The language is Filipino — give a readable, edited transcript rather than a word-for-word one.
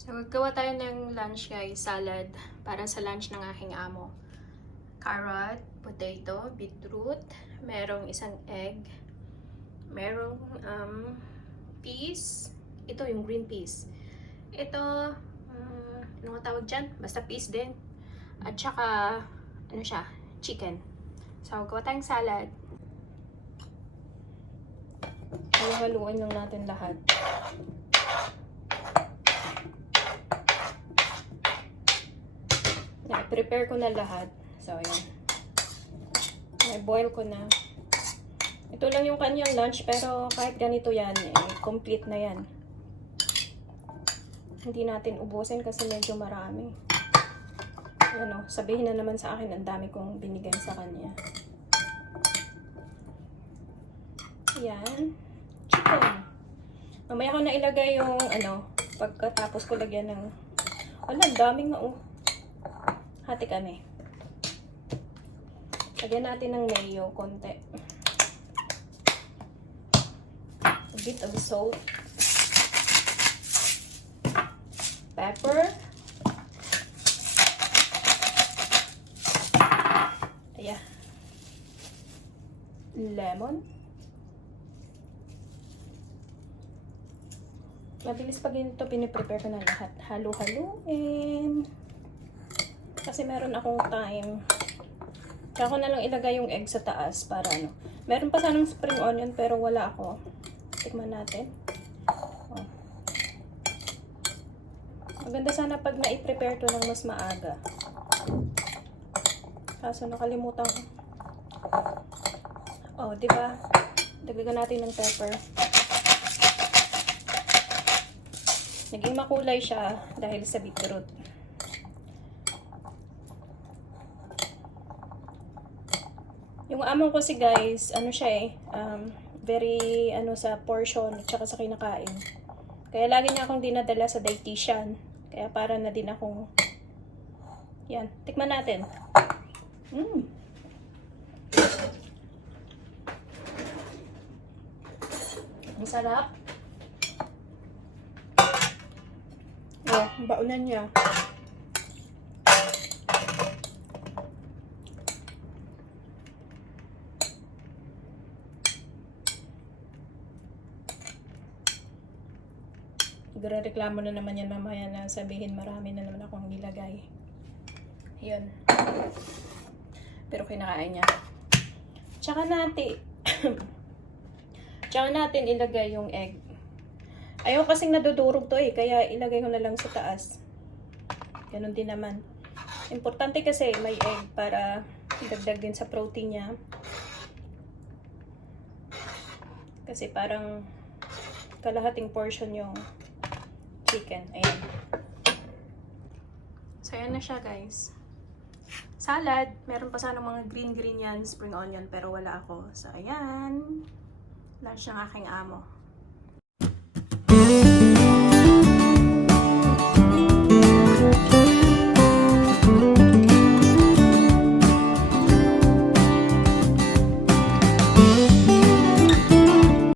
So, gagawa tayo ng lunch guys, salad para sa lunch ng aking amo. Carrot, potato, beetroot, merong isang egg, merong peas, ito yung green peas. Ito, ano nga tawag dyan? Basta peas din. At saka, ano siya? Chicken. So, gawa tayong salad. Haluhaluin lang natin lahat. Prepare ko na lahat. So, ayan. I-boil ko na. Ito lang yung kanyang lunch, pero kahit ganito yan, complete na yan. Hindi natin ubusin kasi medyo marami. Ano, sabihin na naman sa akin, ang dami kong binigay sa kanya. Ayan. Chicken. Mamaya ko na ilagay yung, pagkatapos ko lagyan ng, ang daming nga, hati kami. Lagyan natin ng mayo, konti. A bit of salt. Pepper. Ayan. Lemon. Mabilis pag ito, piniprepare ko na lahat. Halo-haluin. Kasi meron akong time. Kaya ko na lang ilagay yung egg sa taas para ano. Meron pa sanang spring onion pero wala ako. Tikman natin. Oh. Maganda sana pag na-prepare to ng mas maaga. Kaso nakalimutan ko. Oh, di ba? Dagdagan natin ng pepper. Naging makulay siya dahil sa beetroot. Yung amo ko si guys, very sa portion at saka sa kinakain. Kaya lagi niya akong dinadala sa dietitian. Kaya para na din akong, yan, tikman natin. Ang sarap. Oh, baunan niya. Reklamo na naman yan mamaya na sabihin marami na naman akong nilagay. Yun. Pero kinakain niya. Tsaka natin ilagay yung egg. Ayaw kasing nadudurog to kaya ilagay ko na lang sa taas. Ganun din naman. Importante kasi may egg para dagdag din sa protein niya. Kasi parang kalahating portion yung chicken. Ayan. So, ayan na siya, guys. Salad. Meron pa sana mga green yan, spring onion, pero wala ako. So, ayan. Lunch ng aking amo.